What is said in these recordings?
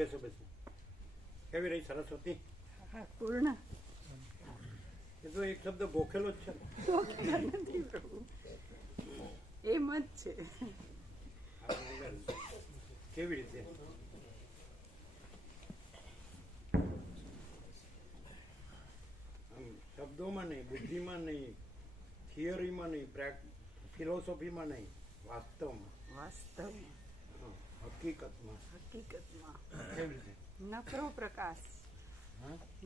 બેસો બેસો. કેવી રહી સરસ્વતી? પૂર્ણ. એ તો એક શબ્દ ગોખેલો જ છે. નથી પ્રભુ, એમ જ છે. કેવી રીતે? શબ્દોમાં નહીં, બુદ્ધિમાં નહીં, થિયરીમાં નહીં, ફિલોસોફીમાં નહીં, વાસ્તવમાં, હકીકતમાં. કેવી રીતે? નકરો પ્રકાશ,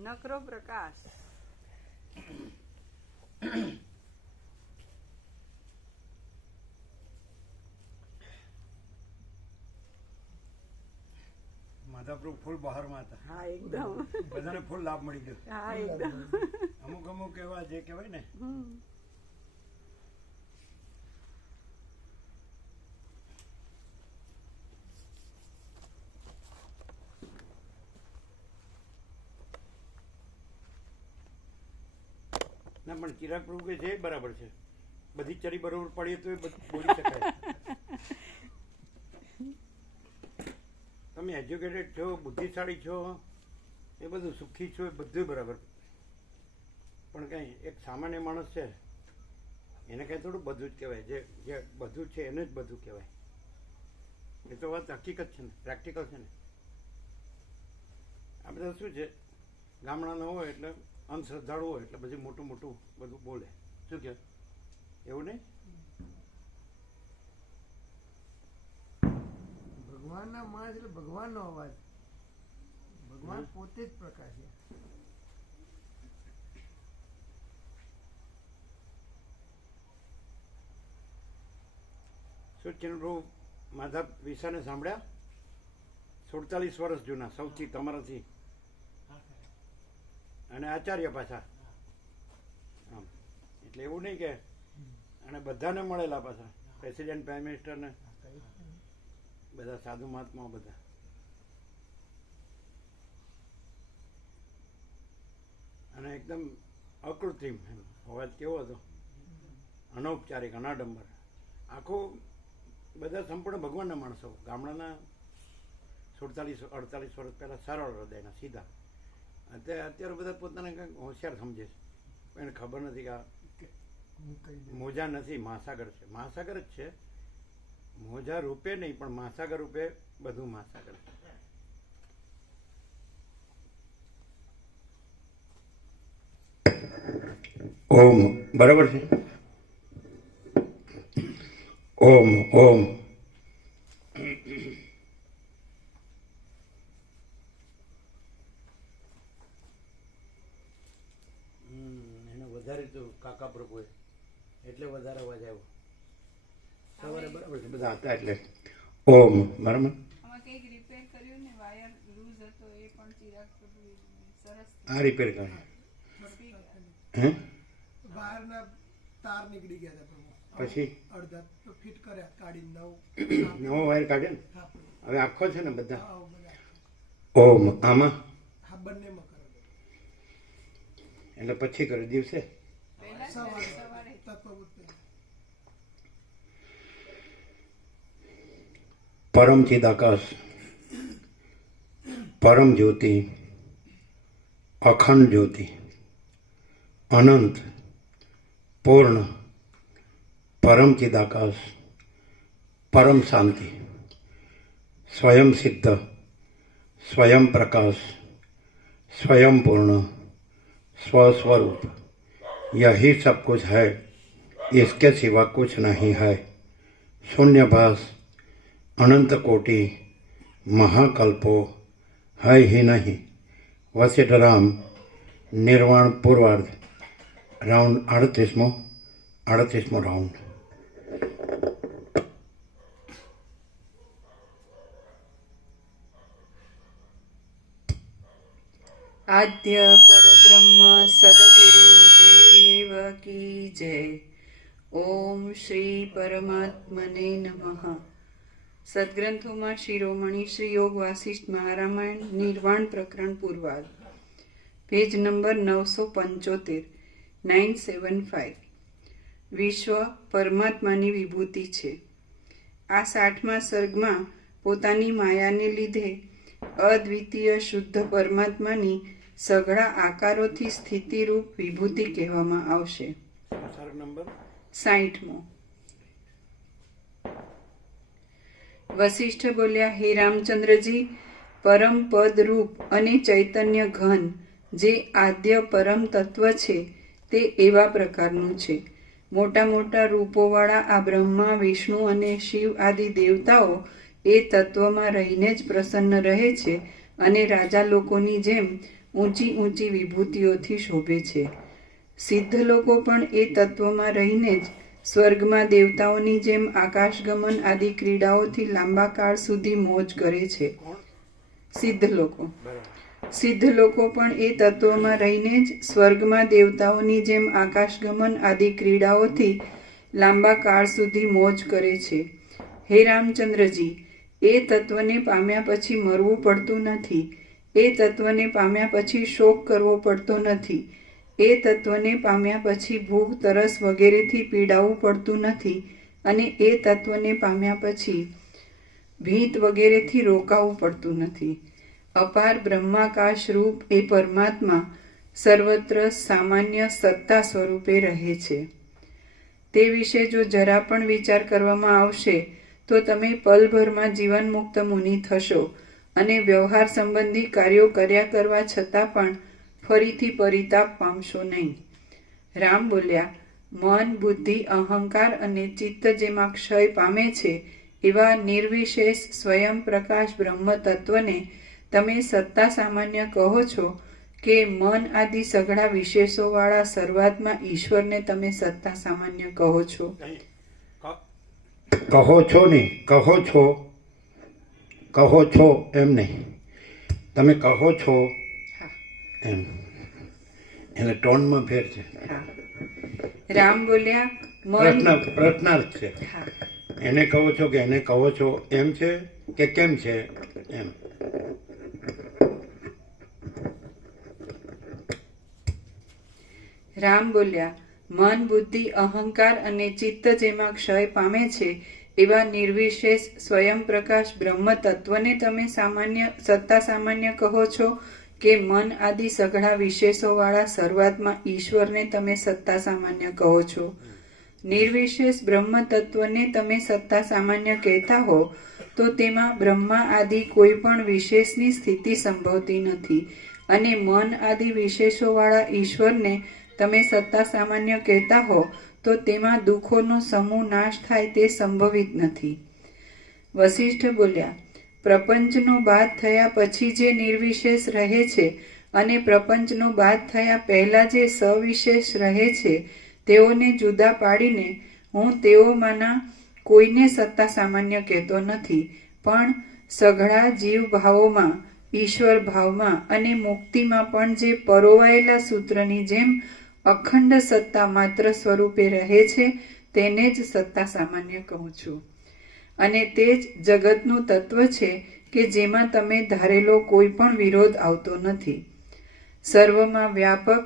નકરો પ્રકાશ. માધાપુર ફૂલ બહારમાં હતા. હા એકદમ. બધાને ફૂલ લાભ મળી ગયો. હા એકદમ. અમુક અમુક એવા જે કહેવાય ને ના, પણ ચિરાગ પ્રભુ કે છે બરાબર છે. બધી ચરી બરોબર પડીએ તો એ બોલી શકાય. તમે એજ્યુકેટેડ છો, બુદ્ધિશાળી છો, એ બધું સુખી છો, એ બધું બરાબર. પણ કંઈ એક સામાન્ય માણસ છે એને કંઈ થોડું બધું જ કહેવાય. જે બધું છે એને જ બધું કહેવાય. એ તો વાત હકીકત છે ને, પ્રેક્ટિકલ છે ને. આ બધા શું છે, ગામડાના હોય એટલે અંધશ્રદ્ધાળુ હોય એટલે પછી મોટું મોટું બધું બોલે. શું કહે? એવું નહીં. ભગવાનના માણસ એટલે ભગવાનનો અવાજ. ભગવાન પોતે જ પ્રકાશ છે. સૂચિનપ્રભુ માધવ વિસાને સાંભળ્યા? 47 વર્ષ જૂના, સૌથી તમારાથી, અને આચાર્ય પાછા. આમ એટલે એવું નહીં કે, અને બધાને મળેલા પાછા, પ્રેસિડેન્ટ, પ્રાઇમ મિનિસ્ટર ને બધા સાધુ મહાત્મા બધા. અને એકદમ અકૃત્રિમ અવાજ કેવો હતો, અનૌપચારિક, અનાડંબર. આખું બધા સંપૂર્ણ ભગવાનના માણસો, ગામડાના 47-48 વર્ષ પહેલાં સરળ હૃદયના, સીધા. અત્યારે બધા પોતાને કંઈક હોશિયાર સમજે છે, એને ખબર નથી કે આ મોજા નથી, મહાસાગર છે. મહાસાગર જ છે, મોજા રૂપે નહીં, પણ મહાસાગર રૂપે બધું મહાસાગર છે. ઓમ બરાબર છે. ઓમ ઓમ. એને વધારે તો કાકા પ્રભુએ એટલે વધારે અવાજ આવ્યો. સવારે બરાબર છે બધા હતા એટલે ઓમ બરાબર. આ રિપેર કરે. હે? બહારના તાર નીકળી ગયા હતા પ્રભુ. પછી અડધા તો ફિટ કર્યા, કાઢી નવો વાયર કાઢે ને. હા હવે આખો છે ને બધા. બધા. ઓમ આમાં હા, બંનેમાં કરો. એટલે પછી કર્યું દિવસે. સવારે તત્વબુદ્ધ. પરમ ચિદાકાશ, પરમ જ્યોતિ, અખંડ જ્યોતિ, અનંત, પૂર્ણ, परम चिदाकाश, परम शांति, स्वयं सिद्ध, स्वयं प्रकाश, स्वयं पूर्ण, स्वस्वरूप, यही सब कुछ है, इसके सिवा कुछ नहीं है. शून्यभास, अनंत कोटि, महाकल्पो है ही नहीं. वशिष्ठराम निर्वाण पूर्वार्ध, राउंड 38मो राउंड. આદ્ય પરબ્રહ્મ સદગુરુ દેવ કી જય. ઓમ શ્રી પરમાત્મને નમઃ. સદગ્રંથોમાં શિરોમણી શ્રી યોગ વાસિષ્ઠ મહારામાયણ નિર્વાણ પ્રકરણ પૂર્વાર્ધ, પેજ નંબર 975, 975. વિશ્વ પરમાત્માની વિભૂતિ છે. આ 60મા સર્ગમાં પોતાની માયાને લીધે અદ્વિતીય શુદ્ધ પરમાત્માની સઘળા આકારોથી સ્થિતિરૂપ વિભૂતિ કહેવામાં આવશે. અસાર નંબર 60મો. વશિષ્ઠ બોલ્યા, હે રામચંદ્રજી, પરમ પદ રૂપ અને ચૈતન્ય ઘન જે આદ્ય પરમ તત્વ છે તે એવા પ્રકારનું છે. મોટા મોટા રૂપોવાળા આ બ્રહ્મા, વિષ્ણુ અને શિવ આદિ દેવતાઓ એ તત્વમાં રહીને જ પ્રસન્ન રહે છે અને રાજા લોકોની જેમ ઊંચી ઊંચી વિભૂતિઓથી શોભે છે. સિદ્ધ લોકો પણ એ તત્વમાં રહીને જ સ્વર્ગમાં દેવતાઓની જેમ આકાશગમન આદિ ક્રીડાઓથી લાંબા કાળ સુધી મોજ કરે છે. કોણ? સિદ્ધ લોકો. બરાબર. સિદ્ધ લોકો પણ એ તત્વમાં રહીને જ સ્વર્ગમાં દેવતાઓની જેમ આકાશગમન આદિ ક્રીડાઓથી લાંબા કાળ સુધી મોજ કરે છે. હે રામચંદ્રજી, એ તત્વને પામ્યા પછી મરવું પડતું નથી. એ તત્વને પામ્યા પછી શોક કરવો પડતો નથી. એ તત્વને પામ્યા પછી ભૂખ, તરસ વગેરેથી પીડાવું પડતું નથી. અને એ તત્વને પામ્યા પછી ભીત વગેરેથી રોકાવું પડતું નથી. અપાર બ્રહ્માકાશ રૂપ એ પરમાત્મા સર્વત્ર સામાન્ય સત્તા સ્વરૂપે રહે છે. તે વિશે જો જરા પણ વિચાર કરવામાં આવશે તો તમે પલભરમાં જીવન મુક્ત મુનિ થશો અને વ્યવહાર સંબંધી કાર્યો કર્યા કરવા છતાં પણ ફરીથી પરિતાપ પામશો નહીં. રામ બોલ્યા, મન, બુદ્ધિ, અહંકાર અને ચિત્ત જેમાં ક્ષય પામે છે એવા નિર્વિશેષ સ્વયં પ્રકાશ બ્રહ્મ તત્વને તમે સત્તા સામાન્ય કહો છો કે મન આદિ સઘળા વિશેષોવાળા સર્વાત્મા ઈશ્વરને તમે સત્તા સામાન્ય કહો છો? કહો છો નહીં, કહો છો એમ નહીં, તમે કહો છો હા, એમ. એને ટોનમાં ફેર છે. હા. રામ બોલ્યા, પ્રશ્નાર્થ છે. હા. એને કહો છો કે એને કહો છો એમ છે કે કેમ છે એમ. રામ બોલ્યા, મન, બુદ્ધિ, અહંકાર અને ચિત્ત જેમાં ક્ષય પામે છે એવા નિર્વિશેષ સ્વયં પ્રકાશ બ્રહ્મ તત્વને તમે સત્તા સામાન્ય કહો છો કે મન આદિ સઘળા વિશેષોવાળા સર્વાત્મા ઈશ્વરને તમે સત્તા સામાન્ય કહો છો? નિર્વિશેષ બ્રહ્મ તત્વને તમે સત્તા સામાન્ય કહેતા હો તો તેમાં બ્રહ્મા આદિ કોઈ પણ વિશેષની સ્થિતિ સંભવતી નથી અને મન આદિ વિશેષોવાળા ઈશ્વરને તમે સત્તા સામાન્ય કહેતા હો તો તેમાં દુઃખોનો સમૂહ નાશ થાય તે સંભવિત નથી. વશિષ્ઠ બોલ્યા, પ્રપંચનો બાદ થયા પછી જે નિર્વિશેષ રહે છે અને પ્રપંચનો બાદ થયા પહેલા જે સવિશેષ રહે છે તેઓને જુદા પાડીને હું તેઓમાંના કોઈને સત્તા સામાન્ય કહેતો નથી, પણ સઘળા જીવ ભાવોમાં, ઈશ્વર ભાવમાં અને મુક્તિમાં પણ જે પરોવાયેલા સૂત્રની જેમ અખંડ સત્તા માત્ર સ્વરૂપે રહે છે તેને જ સત્તા સામાન્ય કહું છું. અને તે જ જગતનું તત્વ છે કે જેમાં તમે ધારેલો કોઈ પણ વિરોધ આવતો નથી. સર્વમાં વ્યાપક,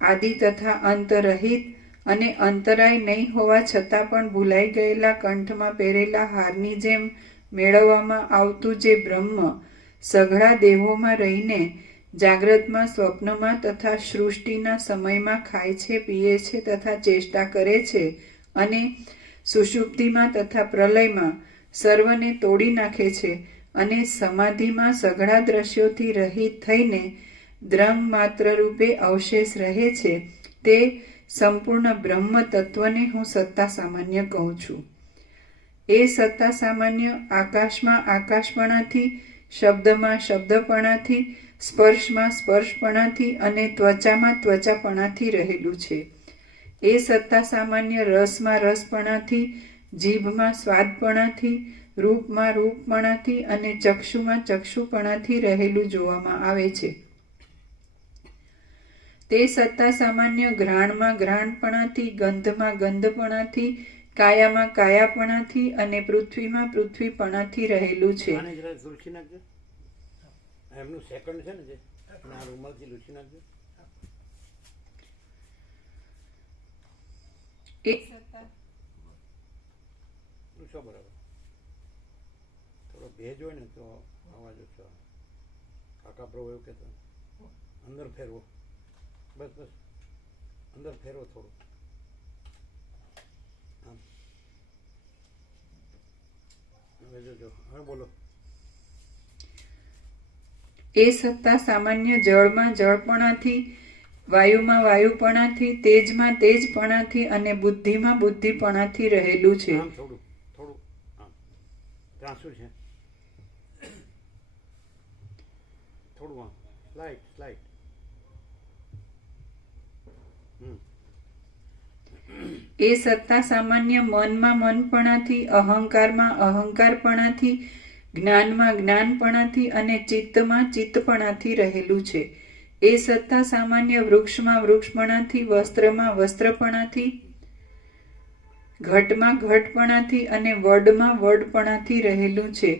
આદિ તથા અંતરહિત અને અંતરાય નહીં હોવા છતાં પણ ભૂલાઈ ગયેલા કંઠમાં પહેરેલા હારની જેમ મેળવવામાં આવતું જે બ્રહ્મ સઘળા દેહોમાં રહીને જાગ્રતમાં, સ્વપ્નમાં તથા સૃષ્ટિના સમયમાં ખાય છે, પીએ છે તથા ચેષ્ટા કરે છે અને સુષુપ્તિમાં તથા પ્રલયમાં સર્વને તોડી નાખે છે અને સમાધિમાં સઘળા દ્રશ્યોથી રહિત થઈને દ્રંગ માત્ર રૂપે અવશેષ રહે છે તે સંપૂર્ણ બ્રહ્મ તત્વને હું સત્તા સામાન્ય કહું છું. એ સત્તા સામાન્ય આકાશમાં આકાશપણાથી, શબ્દમાં શબ્દપણાથી, સ્પર્શમાં સ્પર્શપણાથી અને ત્વચામાં ત્વચાપણાથી રહેલું છે. એ સત્તા સામાન્ય રસમાં રસપણાથી, જીભમાં સ્વાદપણાથી, રૂપમાં રૂપપણાથી અને ચક્ષુમાં ચક્ષુપણાથી રહેલું જોવામાં આવે છે. તે સત્તા સામાન્ય ઘ્રાણમાં ઘ્રાણપણાથી, ગંધમાં ગંધપણાથી, કાયામાં કાયાપણાથી અને પૃથ્વીમાં પૃથ્વીપણાથી રહેલું છે. આને જરા લૂછી નાખજો. એમનું સેકન્ડ છે ને જે આ રૂમાલથી લૂછી નાખજો. એ સત્તા લૂછો બરાબર. થોડો ભેજ હોય ને તો અવાજ ઓછો આવે. કાકા પ્રભુ એવું કહેતા અંદર ફેરવો, બસ બસ અંદર ફેરવો થોડું, આમ હવે જોજો, હવે બોલો. એ સત્તા સામાન્ય જળમાં જળપણાથી, વાયુમાં વાયુપણાથી, તેજમાં તેજપણાથી અને બુદ્ધિમાં બુદ્ધિપણાથી રહેલું છે. આમ થોડું થોડું આમ ત્યાં શું છે, થોડું આમ સ્લાઇડ સ્લાઇડ. એ સત્તા સામાન્ય મનમાં મનપણાથી, અહંકારમાં અહંકારપણાથી, જ્ઞાનમાં જ્ઞાનપણાથી અને ચિત્તમાં ચિત્તપણાથી રહેલું છે. એ સત્તા સામાન્ય વૃક્ષમાં વૃક્ષપણાથી, વસ્ત્રમાં વસ્ત્રપણાથી, ઘટમાં ઘટપણાથી અને વડમાં વડપણાથી રહેલું છે.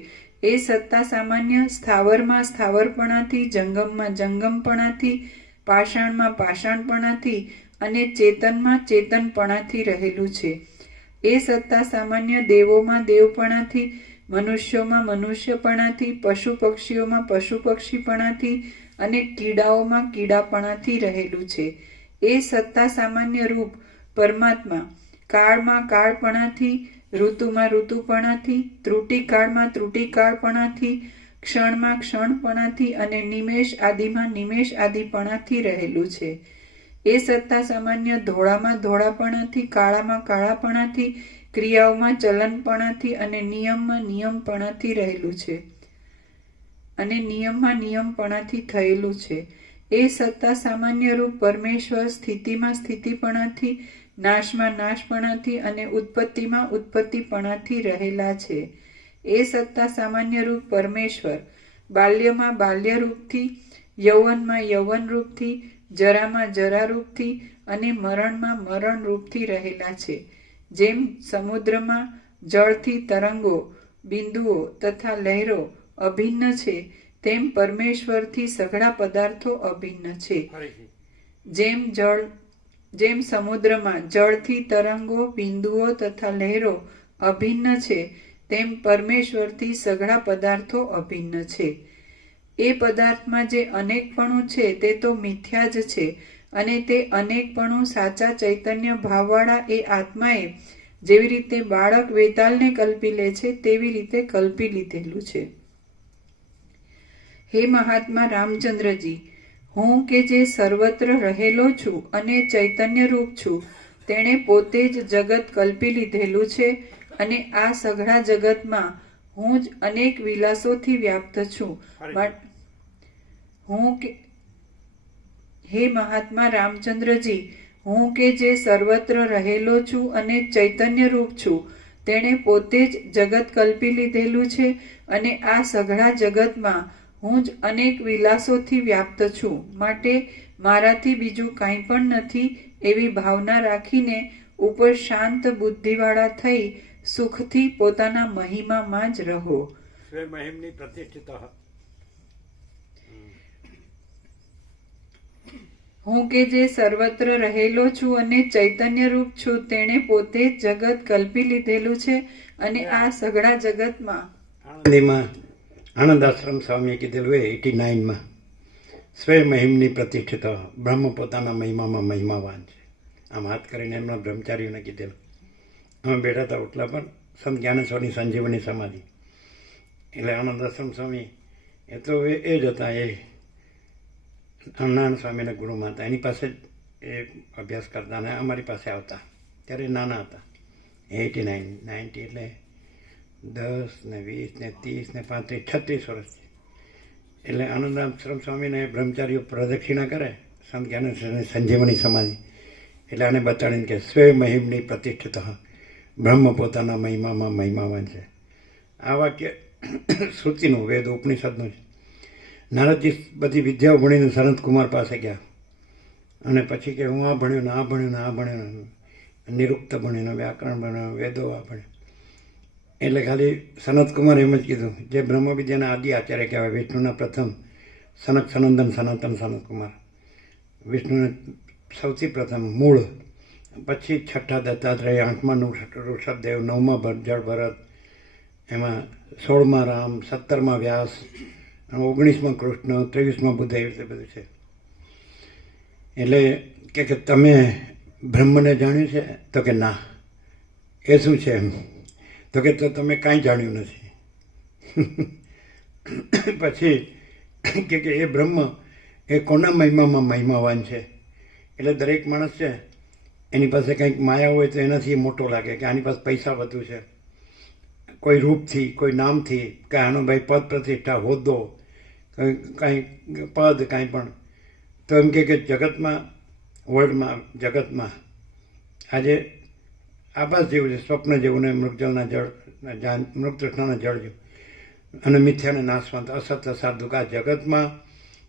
એ સત્તા સામાન્ય સ્થાવરમાં સ્થાવરપણાથી, જંગમમાં જંગમપણાથી, પાષાણમાં પાષાણપણાથી અને ચેતનમાં ચેતનપણાથી રહેલું છે. એ સત્તા સામાન્ય દેવોમાં દેવપણાથી, મનુષ્યોમાં મનુષ્યપણાથી, પશુ પક્ષીઓમાં પશુ પક્ષીપણાથી અને કીડાઓમાં કીડાપણાથી રહેલું છે. એ સત્તા સામાન્ય રૂપ પરમાત્મા કાળમાં કાળપણાથી, ઋતુમાં ઋતુપણાથી, ત્રુટિકાળમાં ત્રુટિકાળપણાથી, ક્ષણમાં ક્ષણપણાથી અને નિમેષ આદિમાં નિમેષ આદિપણાથી રહેલું છે. એ સત્તા સામાન્ય ધોળામાં ધોળાપણાથી, કાળામાં કાળાપણાથી, ક્રિયાઓમાં ચલનપણાથી અને નિયમમાં નિયમપણાથી રહેલું છે અને નિયમમાં નિયમપણાથી થયેલું છે. એ સત્તા સામાન્ય રૂપ પરમેશ્વર સ્થિતિમાં સ્થિતિપણાથી, નાશમાં નાશપણાથી અને ઉત્પત્તિમાં ઉત્પત્તિપણાથી રહેલા છે. એ સત્તા સામાન્ય રૂપ પરમેશ્વર બાલ્યમાં બાલ્યરૂપથી, યૌવનમાં યૌવનરૂપથી, જરામાં જરારૂપથી અને મરણમાં મરણરૂપથી રહેલા છે. જેમ સમુદ્રમાં જળથી તરંગો, બિંદુઓ તથા લહેરો અભિન્ન છે, તેમ પરમેશ્વરથી સઘળા પદાર્થો અભિન્ન છે. જેમ સમુદ્રમાં જળથી તરંગો, બિંદુઓ તથા લહેરો અભિન્ન છે, તેમ પરમેશ્વરથી સઘળા પદાર્થો અભિન્ન છે. એ પદાર્થમાં જે અનેકપણું છે તે તો મિથ્યા જ છે અને તે અનેકપણું સાચા ચૈતન્ય ભાવવાળા એ આત્માએ જેવી રીતે બાળક વેતાલને કલ્પી લે છે તેવી રીતે કલ્પી લીધેલું છે. હે મહાત્મા રામચંદ્રજી, હું કે જે સર્વત્ર રહેલો છું અને ચૈતન્ય રૂપ છું, તેણે પોતે જ જગત કલ્પી લીધેલું છે અને આ સઘળા જગતમાં હું જ અનેક વિલાસોથી વ્યાપ્ત છું. હે મહાત્મા રામચંદ્રજી, હું કે જે સર્વત્ર રહેલો છું અને ચૈતન્ય રૂપ છું, તેણે પોતે જ જગત કલ્પી લીધેલું છે અને આ સઘળા જગતમાં હું જ અનેક વિલાસોથી વ્યાપ્ત છું. માટે મારાથી બીજું કાંઈ પણ નથી એવી ભાવના રાખીને ઉપર શાંત બુદ્ધિવાળા થઈ સુખથી પોતાના મહિમામાં જ રહો. સ્વમહિમની પ્રતિષ્ઠિત. હું કે જે સર્વત્ર રહેલો છું અને ચૈતન્ય રૂપ છું, તેણે પોતે જ જગત કલ્પી લીધેલું છે અને આ સઘળા જગતમાં આનંદ આશ્રમ સ્વામીએ કીધેલું 89માં સ્વમહિમની પ્રતિષ્ઠિત. બ્રહ્મ પોતાના મહિમામાં મહિમાવાન છે. આમ હાથ કરીને એમના બ્રહ્મચારીઓને કીધેલું. અમે બેઠા હતા ઓટલા પર સંત જ્ઞાનેશ્વરની સંજીવની સમાધિ. એટલે આનંદ આશ્રમ સ્વામી એ તો એ જ હતા, એ નારાયણ સ્વામીના ગુરુમાં હતા. એની પાસે જ એ અભ્યાસ કરતા અને અમારી પાસે આવતા. ત્યારે નાના હતા, 89, 90 એટલે 10 ને 20 ને 30 ને 35, 36 વર્ષ. એટલે આનંદ આશ્રમ સ્વામીને બ્રહ્મચારીઓ પ્રદક્ષિણા કરે સંત જ્ઞાનેશ્વરની સંજીવની સમાધિ. એટલે આને બતાડીને કે સ્વમહિમની પ્રતિષ્ઠિત, બ્રહ્મ પોતાના મહિમામાં મહિમાવાન છે. આ વાક્ય શ્રુતિનું, વેદ ઉપનિષદનું છે. નારદજી બધી વિદ્યાઓ ભણીને સનતકુમાર પાસે ગયા અને પછી કે હું આ ભણ્યો ને આ ભણ્યો ને આ ભણ્યો, નિરુક્ત ભણ્યો, વ્યાકરણ ભણ્યો, વેદો આ ભણ્યો. એટલે ખાલી સનતકુમાર એમ જ કીધું, જે બ્રહ્મ વિદ્યાના આદિ આચાર્ય કહેવાય, વિષ્ણુના પ્રથમ સનક સનંદન સનાતન સનતકુમાર, વિષ્ણુને સૌથી પ્રથમ મૂળ, પછી છઠ્ઠા દત્તાત્રેય, 8મા ઋષભદેવ, 9મા જળ ભરત, એમાં 16મા રામ, 17મા વ્યાસ અને 19માં કૃષ્ણ, 23માં બુદ્ધ, એવી રીતે બધું છે. એટલે કે તમે બ્રહ્મને જાણ્યું છે? તો કે ના. એ શું છે એમ? તો કે તો તમે કાંઈ જાણ્યું નથી. પછી કે એ બ્રહ્મ એ કોના મહિમામાં મહિમાવાન છે? એટલે દરેક માણસ છે એની પાસે કંઈક માયા હોય તો એનાથી મોટો લાગે કે આની પાસે પૈસા વધુ છે, કોઈ રૂપથી, કોઈ નામથી, કે આનો ભાઈ પદ પ્રતિષ્ઠા, હોદ્દો, કાંઈ પદ, કાંઈ પણ. તો એમ કે જગતમાં, વર્લ્ડમાં, જગતમાં આજે આભાસ જેવું છે, સ્વપ્ન જેવું ને મૃગજળના જળ, મૃગતૃષ્ણાના જળ જેવું, અને મિથ્યાને નાશવંત, અસત્ય સાધુક. આ જગતમાં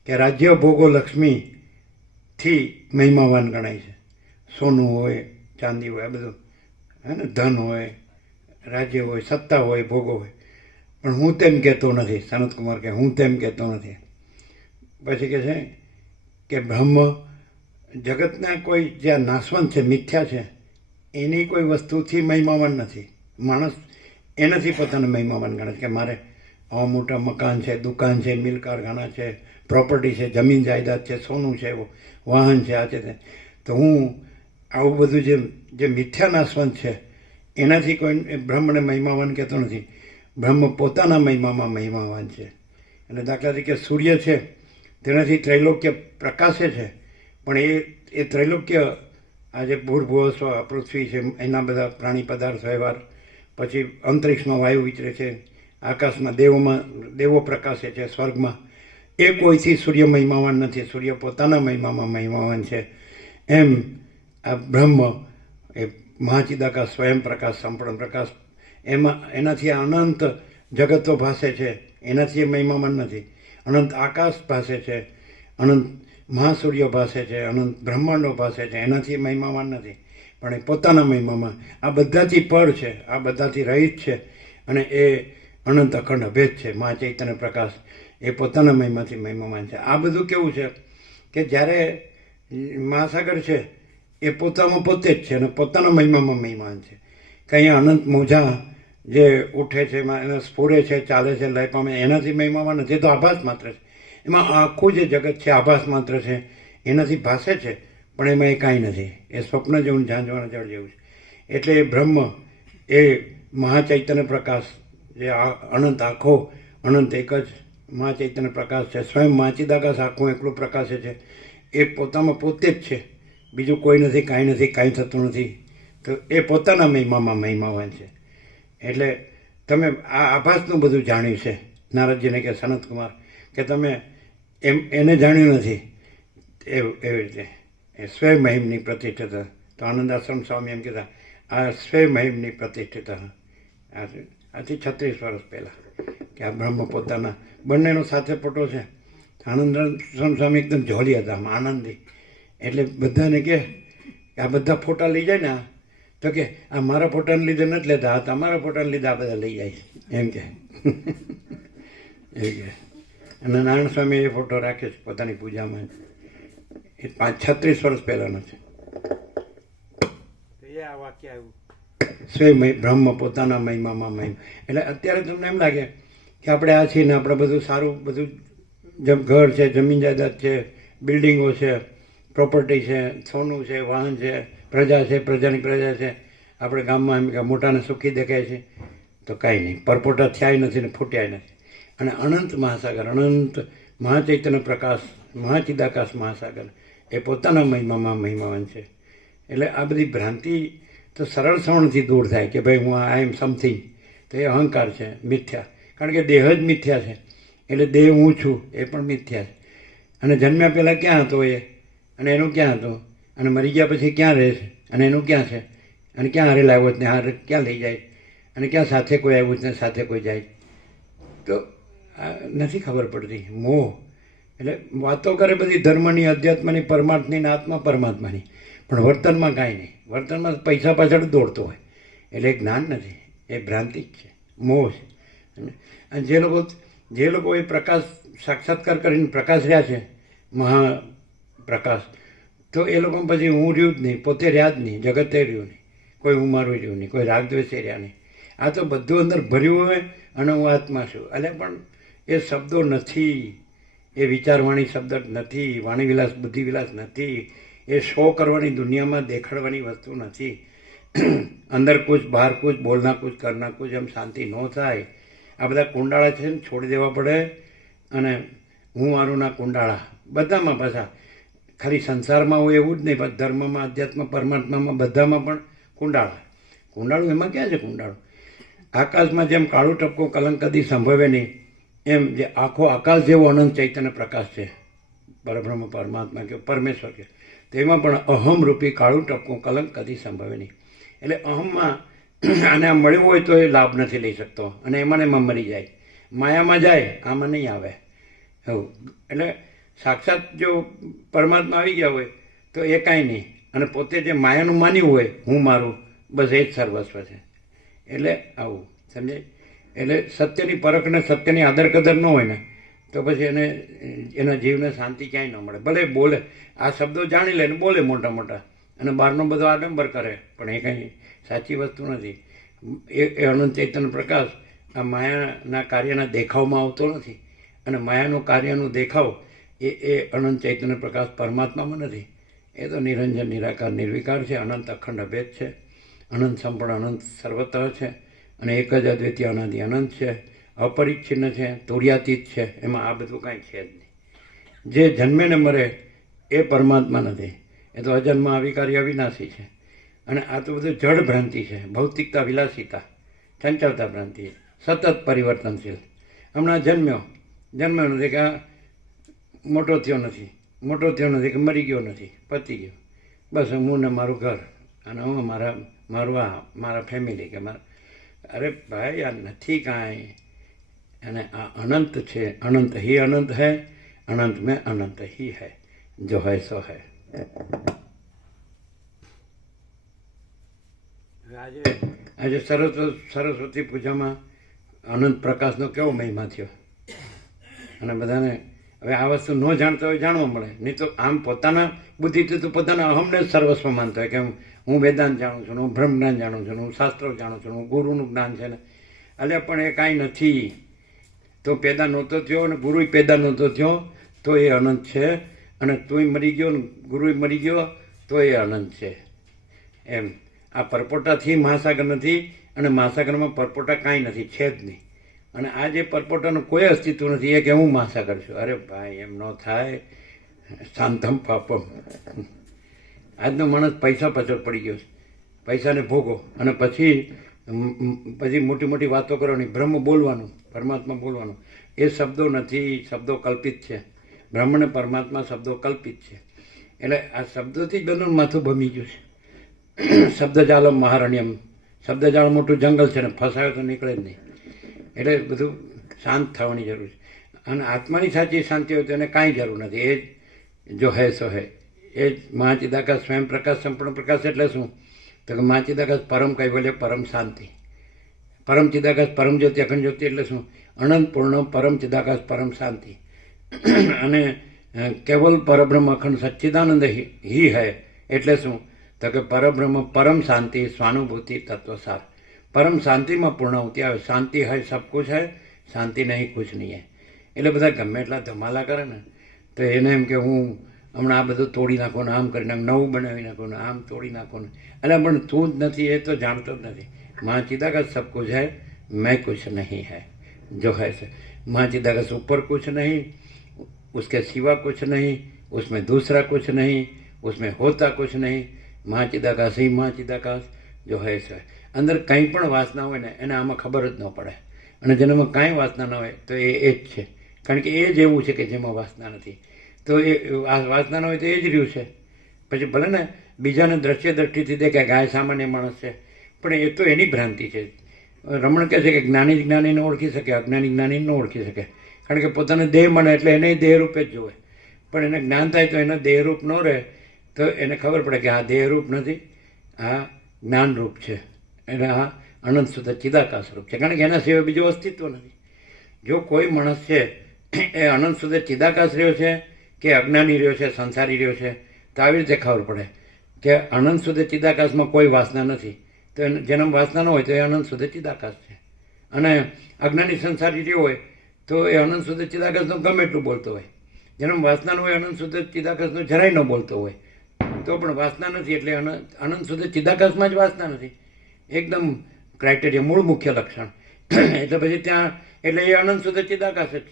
કે રાજ્ય ભોગો લક્ષ્મીથી મહિમાવાન ગણાય છે. સોનું હોય, ચાંદી હોય, આ બધું હે ને, ધન હોય, રાજ્ય હોય, સત્તા હોય, ભોગો હોય. પણ હું તેમ કહેતો નથી. સનતકુમાર કે હું તેમ કહેતો નથી. પછી કે છે કે બ્રહ્મ જગતના કોઈ જે નાશવંત છે, મિથ્યા છે, એની કોઈ વસ્તુથી મહિમાવાન નથી. માણસ એનાથી પોતાને મહિમાવાન ગણે છે કે મારે આવા મોટા મકાન છે, દુકાન છે, મિલ કારખાના છે, પ્રોપર્ટી છે, જમીન જાયદાદ છે, સોનું છે, વાહન છે, આ છે તે. તો હું આવું બધું જે મિથ્યા નાશવંત છે એનાથી કોઈ બ્રહ્મને મહિમાવાન કહેતો નથી. બ્રહ્મ પોતાના મહિમામાં મહિમાવાન છે. અને દાખલા તરીકે સૂર્ય છે, તેનાથી ત્રૈલોક્ય પ્રકાશે છે, પણ એ ત્રૈલોક્ય આજે ભૂર્ભુવસ્વ, પૃથ્વી છે, એના બધા પ્રાણી પદાર્થ, વ્યવહાર, પછી અંતરિક્ષમાં વાયુ વિચરે છે, આકાશમાં દેવો પ્રકાશે છે, સ્વર્ગમાં, એ કોઈથી સૂર્ય મહિમાવાન નથી. સૂર્ય પોતાના મહિમામાં મહિમાવાન છે. એમ આ બ્રહ્મ એ મહાચિદાકાશ, સ્વયં પ્રકાશ, સંપૂર્ણ પ્રકાશ, એનાથી અનંત જગતો ભાસે છે, એનાથી એ મહિમાવાન નથી. અનંત આકાશ ભાસે છે, અનંત મહાસૂર્ય ભાસે છે, અનંત બ્રહ્માંડો ભાસે છે, એનાથી મહિમાવાન નથી. પણ એ પોતાના મહિમામાં આ બધાથી પર છે, આ બધાથી રહિત છે, અને એ અનંત અખંડ અભેદ છે. મહાચૈતન્ય પ્રકાશ એ પોતાના મહિમાથી મહિમાવાન છે. આ બધું કેવું છે કે જ્યારે મહાસાગર છે એ પોતામાં પોતે જ છે અને પોતાના મહિમામાં મહિમાન છે. કે અહીંયા અનંત મોજા જે ઉઠે છે, એમાં એને સ્ફુરે છે, ચાલે છે, લય પામે, એનાથી મહિમાવાન નથી. એ તો આભાસ માત્ર છે. એમાં આખું જે જગત છે આભાસ માત્ર છે, એનાથી ભાસે છે, પણ એમાં એ કાંઈ નથી. એ સ્વપ્ન જેવું, ઝાંઝવાના જળ જેવું છે. એટલે એ બ્રહ્મ એ મહાચૈતન્ય પ્રકાશ, જે અનંત આખો અનંત એક જ મહાચૈતન્ય પ્રકાશ છે. સ્વયં મહાચિદાકાશ આખું એકલું પ્રકાશે છે. એ પોતામાં પોતે જ છે, બીજું કોઈ નથી, કાંઈ નથી, કાંઈ થતું નથી. તો એ પોતાના મહિમામાં મહિમાવાન છે. એટલે તમે આ આભાસનું બધું જાણ્યું છે. નારદજીને કે સનતકુમાર કે તમે એને જાણ્યું નથી. એવી રીતે એ સ્વયં મહિમની પ્રતિષ્ઠિત. તો આનંદાશ્રમ સ્વામી એમ કહેતા, આ સ્વયં મહિમની પ્રતિષ્ઠિત. આથી 36 વર્ષ પહેલાં કે આ બ્રહ્મ પોતાના, બંનેનો સાથે ફોટો છે. આનંદાશ્રમ સ્વામી એકદમ જોલી હતા, આનંદી. એટલે બધાને કે આ બધા ફોટા લઈ જાય ને, તો કે આ મારા ફોટાને લીધે નથી લેતા, આ તમારા ફોટાને લીધે આ બધા લઈ જાય એમ કે. એ કે અને નારાયણ સ્વામી એ ફોટો રાખે છે પોતાની પૂજામાં. એ 36 વર્ષ પહેલાંનો છે. એ આ વાક્ય આવ્યું, સ્વયં બ્રહ્મ પોતાના મહિમામાં મહિમા. એટલે અત્યારે તમને એમ લાગે કે આપણે આ છીએ ને આપણે બધું સારું, બધું ઘર છે, જમીન જાયદાદ છે, બિલ્ડિંગો છે, પ્રોપર્ટી છે, સોનું છે, વાહન છે, પ્રજા છે, પ્રજાની પ્રજા છે, આપણે ગામમાં એમ કે મોટાને સુખી દેખાય છે. તો કાંઈ નહીં, પરપોટા થયા નથી ને ફૂટ્યા નથી. અને અનંત મહાસાગર, અનંત મહાચૈતન્ય પ્રકાશ, મહાચિદાકાશ મહાસાગર એ પોતાના મહિમામાં મહિમાવાન છે. એટલે આ બધી ભ્રાંતિ તો સરળ શ્રવણથી દૂર થાય કે ભાઈ હું આઈ એમ સમથિંગ. તો એ અહંકાર છે, મિથ્યા. કારણ કે દેહ જ મિથ્યા છે. એટલે દેહ હું છું એ પણ મિથ્યા છે. અને જન્મ્યા પહેલાં ક્યાં હતો એ, અને એનું ક્યાં હતું, અને મરી ગયા પછી ક્યાં રહે છે, અને એનું ક્યાં છે, અને ક્યાં હારે લાવ્યો ને હારે ક્યાં લઈ જાય, અને ક્યાં સાથે કોઈ આવ્યું ને સાથે કોઈ જાય. તો નથી ખબર પડતી. મોહ એટલે વાતો કરે બધી ધર્મની, અધ્યાત્મની, પરમાત્માની ને આત્મા પરમાત્માની, પણ વર્તનમાં કાંઈ નહીં. વર્તનમાં પૈસા પાછળ દોડતો હોય. એટલે એ જ્ઞાન નથી, એ ભ્રાંતિ જ છે, મોહ છે. અને જે લોકો એ પ્રકાશ સાક્ષાત્કાર કરીને પ્રકાશ રહ્યા છે, મહાપ્રકાશ, તો એ લોકો પછી હું રહ્યું જ નહીં, પોતે રહ્યા જ નહીં, જગતે રહ્યું નહીં, કોઈ હું મારું રહ્યું નહીં, કોઈ રાગદ્વેષે રહ્યા નહીં. આ તો બધું અંદર ભર્યું હોય અને હું આત્મા છું. એટલે પણ એ શબ્દો નથી, એ વિચારવાણી શબ્દ નથી, વાણીવિલાસ બુદ્ધિવિલાસ નથી, એ શો કરવાની દુનિયામાં દેખાડવાની વસ્તુ નથી. અંદર કુછ બહાર કુછ, બોલના કુછ કરના કુછ, એમ શાંતિ ન થાય. આ બધા કુંડાળા છે ને છોડી દેવા પડે. અને હું મારું ના કુંડાળા બધામાં પાછા, ખાલી સંસારમાં હોય એવું જ નહીં, પણ ધર્મમાં, અધ્યાત્મ, પરમાત્મામાં બધામાં પણ કુંડાળા. કુંડાળું એમાં ક્યાં છે કુંડાળું? આકાશમાં જેમ કાળું ટપકું કલંક કદી સંભવે નહીં, એમ જે આખો આકાશ જેવો અનંત ચૈતન્ય પ્રકાશ છે, પરબ્રહ્મ, પરમાત્મા કે પરમેશ્વર કે, તેમાં પણ અહમ રૂપી કાળું ટપકું કલંક કદી સંભવે નહીં. એટલે અહમમાં આને આમ મળ્યું હોય તો એ લાભ નથી લઈ શકતો, અને એમાં એમાં મરી જાય. માયામાં જાય, આમાં નહીં આવે એવું. એટલે સાક્ષાત જો પરમાત્મા આવી ગયા હોય તો એ કાંઈ નહીં, અને પોતે જે માયાનું માન્યું હોય હું મારું, બસ એ જ સર્વસ્વ છે. એટલે આવું સમજાય. એટલે સત્યની પરખ ને સત્યની આદર કદર ન હોય ને તો પછી એને, એના જીવને શાંતિ ક્યાંય ન મળે. ભલે બોલે, આ શબ્દો જાણી લે ને બોલે મોટા મોટા, અને બહારનો બધો આડંબર કરે, પણ એ કંઈ સાચી વસ્તુ નથી. એ અનંત ચૈતન્ય પ્રકાશ આ માયાના કાર્યના દેખાવમાં આવતો નથી, અને માયાનું કાર્યનું દેખાવ એ અનંત ચૈતન્ય પ્રકાશ પરમાત્મામાં નથી. એ તો નિરંજન, નિરાકાર, નિર્વિકાર છે, અનંત અખંડ અભેદ છે, અનંત સંપૂર્ણ, અનંત સર્વતઃ છે, અને એક જ અદ્વિતીય અનાદિ અનંત છે, અપરિચ્છિન્ન છે, તુર્યાતીત છે. એમાં આ બધું કાંઈ છે જ નહીં. જે જન્મે ને મરે એ પરમાત્મા નથી, એ તો અજન્મ, અવિકારી, અવિનાશી છે. અને આ તો બધું જડ ભ્રાંતિ છે, ભૌતિકતા, વિલાસિતા, ચંચળતા ભ્રાંતિ, સતત પરિવર્તનશીલ. હમણાં જન્મ્યો નથી કે મોટો થયો નથી કે મરી ગયો નથી, પતી ગયો, બસ હું ને મારું ઘર, અને હું મારા ફેમિલી કે મારા. અરે ભાઈ, આ નથી કાંઈ. અને આ અનંત છે. અનંત હી અનંત હૈ, અનંત મેં અનંત હી હૈ, જો હૈ સો હૈ. આજે સરસ્વતી પૂજામાં અનંત પ્રકાશનો કેવો મહિમા થયો. અને બધાને હવે આ વસ્તુ ન જાણતા હોય જાણવા મળે. નહીં તો આમ પોતાના બુદ્ધિથી તો પોતાના અહમને જ સર્વસ્વ માનતો હોય કે હું વેદાંત જાણું છું, હું બ્રહ્મ જ્ઞાન જાણું છું, હું શાસ્ત્રો જાણું છું, હું ગુરુનું જ્ઞાન છે ને. એટલે પણ એ કાંઈ નથી. તો પેદા નહોતો થયો અને ગુરુ પેદા નહોતો થયો તો એ અનંત છે. અને તુંય મરી ગયો ને ગુરુ મરી ગયો તો એ અનંત છે. એમ આ પરપોટાથી મહાસાગર નથી, અને મહાસાગરમાં પરપોટા કાંઈ નથી, છે જ નહીં. અને આ જે પરપોટાનું કોઈ અસ્તિત્વ નથી, એ કે હું મહાસાગર છું. અરે ભાઈ, એમ ન થાય. શાંતમ પાપમ. આજનો માણસ પૈસા પાછળ પડી ગયો છે. પૈસાને ભોગો, અને પછી મોટી મોટી વાતો કરવાની, બ્રહ્મ બોલવાનું, પરમાત્મા બોલવાનું. એ શબ્દો નથી, શબ્દો કલ્પિત છે. બ્રહ્મ ને પરમાત્મા શબ્દો કલ્પિત છે. એટલે આ શબ્દોથી જ બધું માથું ભમી ગયું છે. શબ્દજાલમ મહારણ્યમ. શબ્દજાળ મોટું જંગલ છે ને, ફસાયો તો નીકળે જ નહીં. એટલે બધું શાંત થવાની જરૂર છે. અને આત્માની સાચી શાંતિ હોય તો એને કાંઈ જરૂર નથી. એ જ જો હૈ સો હૈ. એ જ મહાચિદાકાશ, સ્વયં પ્રકાશ, સંપૂર્ણ પ્રકાશ. એટલે શું? તો કે મહાચિદાકાશ પરમ કૈવલ્ય, પરમ શાંતિ. પરમ ચિદાકાશ, પરમ જ્યોતિ, અખંડ જ્યોતિ. એટલે શું? અનંત પૂર્ણ પરમ ચિદાકાશ, પરમ શાંતિ. અને કેવલ પરબ્રહ્મ અખંડ સચ્ચિદાનંદ હી હૈ. એટલે શું? તો કે પરબ્રહ્મ, પરમ શાંતિ, સ્વાનુભૂતિ, તત્વસાર. પરમ શાંતિમાં પૂર્ણાહુતિ આવે. શાંતિ હૈ સબ કુછ હૈ, શાંતિ નહીં કુછ નહીં હૈ. એટલે બધા ગમે એટલા ધમાલા કરે ને તો એને એમ કે હું હમણાં આ બધું તોડી નાખો ને, આમ કરી નાખો, નવું બનાવી નાખો ને, આમ તોડી નાખો ને. એટલે પણ તું જ નથી, એ તો જાણતો જ નથી. મહાચિદાકાશ સબ કુછ હૈ, મેં કુછ નહીં હૈ, જો હૈ સે. મહાચિદાકાશ ઉપર કુછ નહીં, उसके सिवा कुछ नहीं, उसमें दूसरा कुछ नहीं, उसमें होता कुछ नहीं. મહાચિદાકાશ ही મહાચિદાકાશ, જો હૈ સે. અંદર કંઈ પણ વાસના હોય ને એને આમાં ખબર જ ન પડે. અને જેનામાં કાંઈ વાસના ન હોય તો એ જ છે. કારણ કે એ જ એવું છે કે જેમાં વાસના નથી. તો એ વાસના ન હોય તો એ જ રહ્યું છે. પછી ભલે ને બીજાને દ્રષ્ટિથી દેખાય કે આ સામાન્ય માણસ છે, પણ એ તો એની ભ્રાંતિ છે. રમણ કહે છે કે જ્ઞાની જ્ઞાનીને ઓળખી શકે, અજ્ઞાની જ્ઞાનીને ન ઓળખી શકે. કારણ કે પોતાને દેહ મળે એટલે એને દેહરૂપે જ જોવે. પણ એને જ્ઞાન થાય તો એને દેહરૂપ ન રહે, તો એને ખબર પડે કે આ દેહરૂપ નથી, આ જ્ઞાનરૂપ છે. એટલે આ અનંત શુદ્ધ ચિદાકાશ રૂપ છે. કારણ કે એના સિવાય બીજું અસ્તિત્વ નથી. જો કોઈ માણસ છે એ અનંત શુદ્ધ ચિદાકાશ રહ્યો છે કે અજ્ઞાની રહ્યો છે, સંસારી રહ્યો છે, તો આવી રીતે ખબર પડે કે અનંત શુદ્ધ ચિદાકાશમાં કોઈ વાસના નથી. તો જેનામાં વાસના ન હોય તો એ અનંત શુદ્ધ ચિદાકાશ છે. અને અજ્ઞાની સંસારી રહ્યો હોય તો એ અનંત શુદ્ધ ચિદાકાશનો ગમે એટલું બોલતો હોય. જેનો વાસનાનો હોય અનંત શુદ્ધ ચિદાકાશનો જરાય ન બોલતો હોય તો પણ વાસના નથી, એટલે અનંત શુદ્ધ ચિદાકાશમાં જ વાસના નથી. એકદમ ક્રાઇટેરિયા, મૂળ મુખ્ય લક્ષણ. એટલે પછી ત્યાં એટલે એ અનંત શુદ્ધ ચિદાકાશ જ.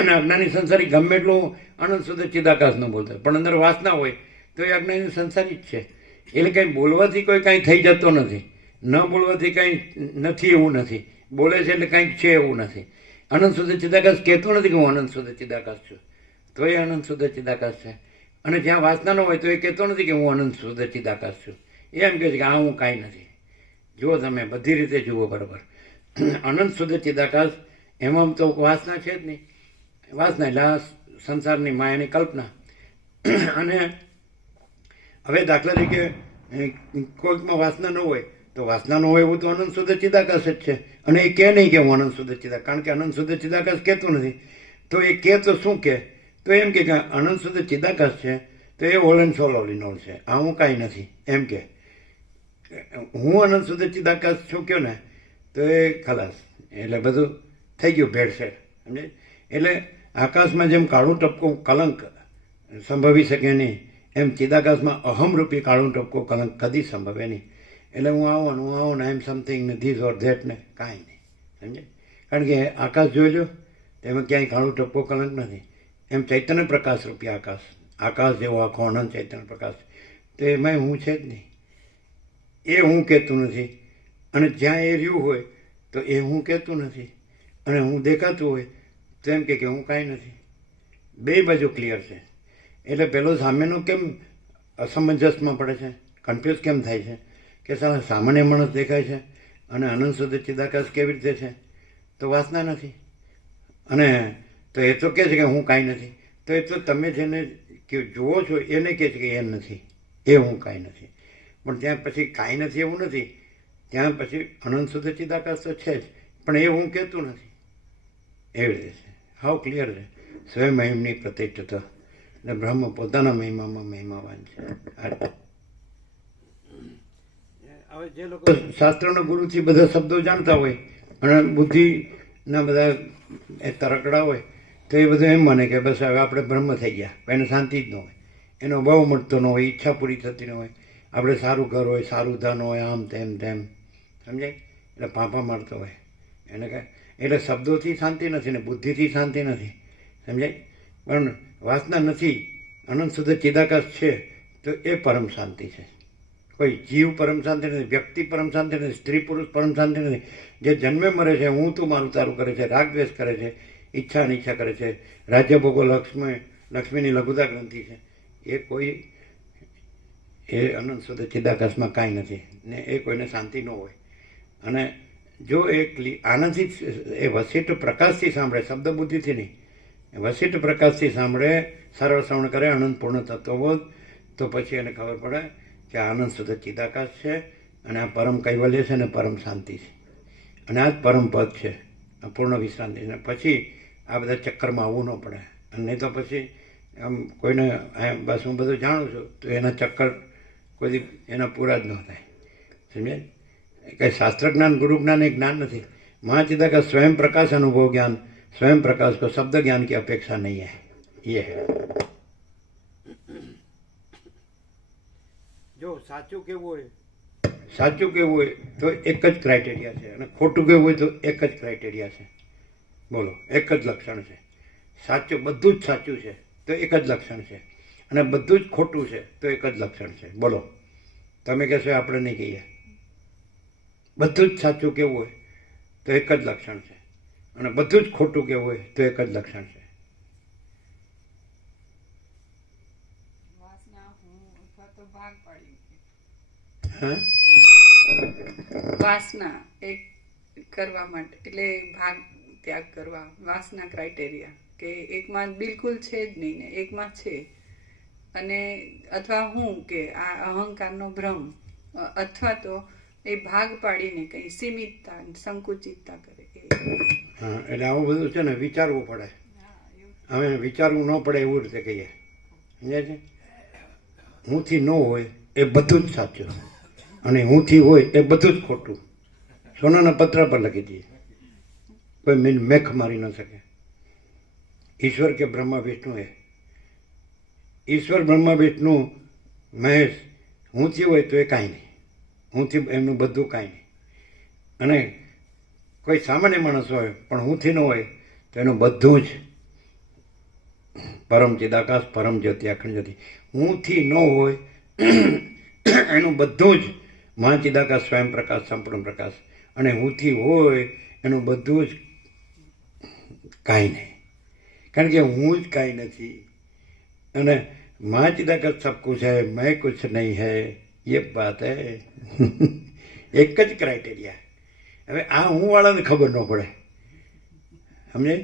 અને અજ્ઞાની સંસારી ગમે એટલું અનંત શુદ્ધ ચિદાકાશ ન બોલતો હોય, પણ અંદર વાસના હોય તો એ અજ્ઞાની સંસારી જ છે. એટલે કંઈ બોલવાથી કોઈ કાંઈ થઈ જતો નથી, ન બોલવાથી કાંઈ નથી એવું નથી, બોલે છે એટલે કાંઈક છે એવું નથી. અનંત શુદ્ધ ચિદાકાશ કહેતો નથી કે હું અનંત શુદ્ધ ચિદાકાશ છું, તો એ અનંત શુદ્ધ ચિદાકાશ છે. અને જ્યાં વાસના ન હોય તો એ કહેતો નથી કે હું અનંત શુદ્ધ ચિદાકાશ છું, એ એમ કહે છે કે હા હું કાંઈ નથી. જુઓ તમે બધી રીતે જુઓ બરાબર. અનંત શુદ્ધ ચિદાકાશ એમાં તો વાસના છે જ નહીં. વાસના એટલે આ સંસારની માયાની કલ્પના. અને હવે દાખલા તરીકે કોઈકમાં વાસના ન હોય તો વાસના ન હોય એવું તો અનંત શુદ્ધ ચિદાકાશ જ છે. અને એ કહે નહીં કે હું અનંત શુદ્ધ ચિદાકાશ, કારણ કે અનંત શુદ્ધ ચિદાકાશ કહેતું નથી. તો એ કહે તો શું કહે? તો એમ કે અનંત શુદ્ધ ચિદાકાશ છે તો એ all and soul all in all છે, આ હું કાંઈ નથી એમ કે. હું અનંત શુદ્ધ ચિદાકાશ છું કયો ને તો એ ખલાસ, એટલે બધું થઈ ગયું ભેળસેળ, સમજે. એટલે આકાશમાં જેમ કાળું ટપકું કલંક સંભવી શકે નહીં, એમ ચિદાકાશમાં અહમરૂપી કાળું ટપકું કલંક કદી સંભવે નહીં. એટલે હું આવું ને આઈ એમ સમથિંગ ને ધીસ ઓર ધેટ ને કાંઈ નહીં, સમજે. કારણ કે આકાશ જોઈ તેમાં ક્યાંય કાળું ટપકું કલંક નથી. એમ ચૈતન્ય પ્રકાશ રૂપી આકાશ જેવો આખો અનંત ચૈતન્ય પ્રકાશ, તો એમાં હું છે જ નહીં. એ હું કહેતું નથી. અને જ્યાં એ રહ્યું હોય તો એ હું કહેતું નથી. અને હું દેખાતું હોય તો એમ કે હું કાંઈ નથી. બે બાજુ ક્લિયર છે. એટલે પેલો સામેનો કેમ અસમંજસમાં પડે છે, કન્ફ્યુઝ કેમ થાય છે કે સામાન્ય માણસ દેખાય છે અને અનંત શુદ્ધ ચિદાકાશ કેવી રીતે છે? તો વાસના નથી. અને તો એ તો કહે છે કે હું કાંઈ નથી. તો એ તો તમે જેને જુઓ છો એને કહે છે કે એ નથી, એ હું કાંઈ નથી. પણ ત્યાં પછી કાંઈ નથી એવું નથી, ત્યાં પછી અનંત શુદ્ધ ચિદાકાશ તો છે જ, પણ એ હું કહેતું નથી. એવી રીતે છે. હાવ ક્લિયર છે. સ્વયં મહિમની પ્રતિષ્ઠતા અને બ્રહ્મ પોતાના મહિમામાં મહિમાવાન છે. હવે જે લોકો શાસ્ત્રના ગુરુથી બધા શબ્દો જાણતા હોય અને બુદ્ધિના બધા એ તરકડા હોય તો એ બધું એમ માને કે બસ હવે આપણે બ્રહ્મ થઈ ગયા, એને શાંતિ જ ન હોય, એનો ભાવ મળતો ન હોય, ઈચ્છા પૂરી થતી ન હોય, આપણે સારું ઘર હોય, સારું ધન હોય, આમ તેમ સમજાય. એટલે પાપા મારતો હોય એને કહે. એટલે શબ્દોથી શાંતિ નથી ને બુદ્ધિથી શાંતિ નથી, સમજાય. પણ વાસના નથી, અનંત શુદ્ધ ચિદાકાશ છે તો એ પરમ શાંતિ છે. કોઈ જીવ પરમ શાંતિ નથી, વ્યક્તિ પરમ શાંતિ નથી, સ્ત્રી પુરુષ પરમ શાંતિ નથી. જે જન્મે મરે છે, હું તું મારું તારું કરે છે, રાગ દ્વેષ કરે છે, ઈચ્છા અનિચ્છા કરે છે, રાજ્ય ભોગો લક્ષ્મીની લઘુતા ગ્રંથિ છે, એ કોઈ એ અનંત શુદ્ધ ચિદાકાશમાં કાંઈ નથી ને એ કોઈને શાંતિ ન હોય. અને જો એ આનંદથી એ વસિષ્ઠ પ્રકાશથી સાંભળે, શબ્દ બુદ્ધિથી નહીં, વસિષ્ઠ પ્રકાશથી સાંભળે, સરળ શ્રવણ કરે, અનંત પૂર્ણ તત્વબોધ, તો પછી એને ખબર પડે કે આનંદ શુદ્ધ ચિદાકાશ છે અને આ પરમ કૈવલ્ય છે અને પરમ શાંતિ છે અને આ જ પરમ પદ છે, પૂર્ણ વિશ્રાંતિ છે. પછી આ બધા ચક્કરમાં આવવું ન પડે. અને નહીં તો પછી આમ કોઈને બસ હું બધું જાણું છું તો એના ચક્કર કોઈ એના પૂરા જ ન થાય, સમજાય. કંઈ શાસ્ત્ર જ્ઞાન ગુરુ જ્ઞાન એ જ્ઞાન નથી. महाचिदाकाश स्वयं प्रकाश अनुभव ज्ञान, स्वयं प्रकाश को शब्द ज्ञान की अपेक्षा नहीं है. ये है. જો સાચું કેવું હોય તો એક જ ક્રાઇટેરિયા છે અને ખોટું કેવું હોય તો એક જ ક્રાઇટેરિયા છે. બોલો, એક જ લક્ષણ છે. સાચું બધું જ સાચું છે તો એક જ લક્ષણ છે અને બધું જ ખોટું છે તો એક જ લક્ષણ છે. બોલો, તમે કહેશો આપણે નહીં કહીએ. બધું જ સાચું કેવું હોય તો એક જ લક્ષણ છે અને બધું જ ખોટું કેવું હોય તો એક જ લક્ષણ છે. વાસના એક કરવા માટે એટલે ભાગ ત્યાગ કરવા, વાસના ક્રાઇટેરિયા કે એકમાં બિલકુલ છે જ નહીં ને એકમાં છે, અને અથવા હું કે આ અહંકારનો ભ્રમ, અથવા તો એ ભાગ પાડીને કંઈ સીમિતતા સંકુચિતતા કરે. હા, એટલે આવું બધું છે ને વિચારવું પડે. હવે વિચારવું ન પડે એવું રીતે કહીએ, સમજાય છે. હુંથી ન હોય એ બધું જ સાચું અને હુંથી હોય એ બધું જ ખોટું. સોનાના પત્ર પર લખી દઈએ. કોઈ મેખ મારી ન શકે. ઈશ્વર કે બ્રહ્મા વિષ્ણુ એ ઈશ્વર બ્રહ્મા વિષ્ણુ મહેશ હુંથી હોય તો એ કાંઈ નહીં, હુંથી એમનું બધું કાંઈ નહીં. અને કોઈ સામાન્ય માણસ હોય પણ હુંથી ન હોય તો એનું બધું જ પરમ ચિદાકાશ પરમ જ્યોતિ અખંડ જ્યોતિ. હુંથી ન હોય એનું બધું જ મહાચિદાકાશ સ્વયં પ્રકાશ સંપૂર્ણ પ્રકાશ. અને હુંથી હોય એનું બધું જ કાંઈ નહીં, કારણ કે હું જ કાંઈ નથી. અને મહાચિદાકાશ સબ કુછ है मैं कुछ नहीं है, ये बात है. એક જ ક્રાઇટેરિયા. હવે આ હું વાળાને ખબર ન પડે, સમજે?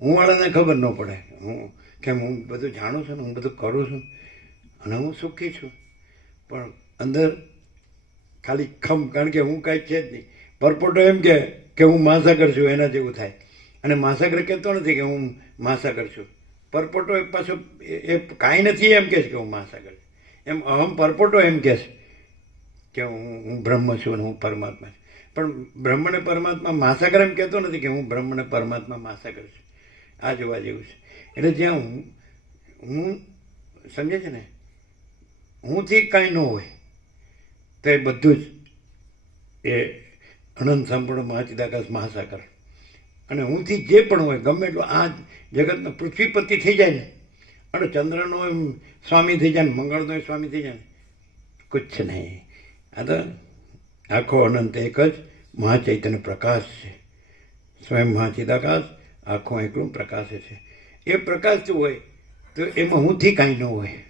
હું વાળાને ખબર ન પડે હું કેમ હું બધું જાણું છું ને, હું બધું કરું છું અને હું સુખી છું, પણ અંદર ખાલી ખમ, કારણ કે હું કાંઈ છે જ નહીં. પરપોટો એમ કે હું મહાસાગર છું, એના જેવું થાય. અને મહાસાગર કહેતો નથી કે હું મહાસાગર છું. પરપોટો એ પાછો એ કાંઈ નથી એમ કહે છે કે હું મહાસાગર છું. એમ અહમ પરપોટો એમ કહે છે કે હું બ્રહ્મ છું અને હું પરમાત્મા છું. પણ બ્રહ્મ ને પરમાત્મા મહાસાગર એમ કહેતો નથી કે હું બ્રહ્મ ને પરમાત્મા મહાસાગર છું. આ જોવા જેવું છે. એટલે જ્યાં હું સમજે છે ને, હુંથી કાંઈ ન હોય તો એ બધું જ એ અનંત સંપૂર્ણ મહાચિદાકાશ મહાસાગર. અને હુંથી જે પણ હોય ગમે એટલું આ જગતનો પૃથ્વીપતિ થઈ જાય ને, અને ચંદ્રનો એમ સ્વામી થઈ જાય ને, મંગળનો સ્વામી થઈ જાય ને, કુછ નહીં. આ તો આખો અનંત એક જ મહાચૈતન્ય પ્રકાશ છે. સ્વયં મહાચિદાકાશ આખો એકલું પ્રકાશે છે. એ પ્રકાશતું હોય તો એમાં હુંથી કાંઈ ન હોય.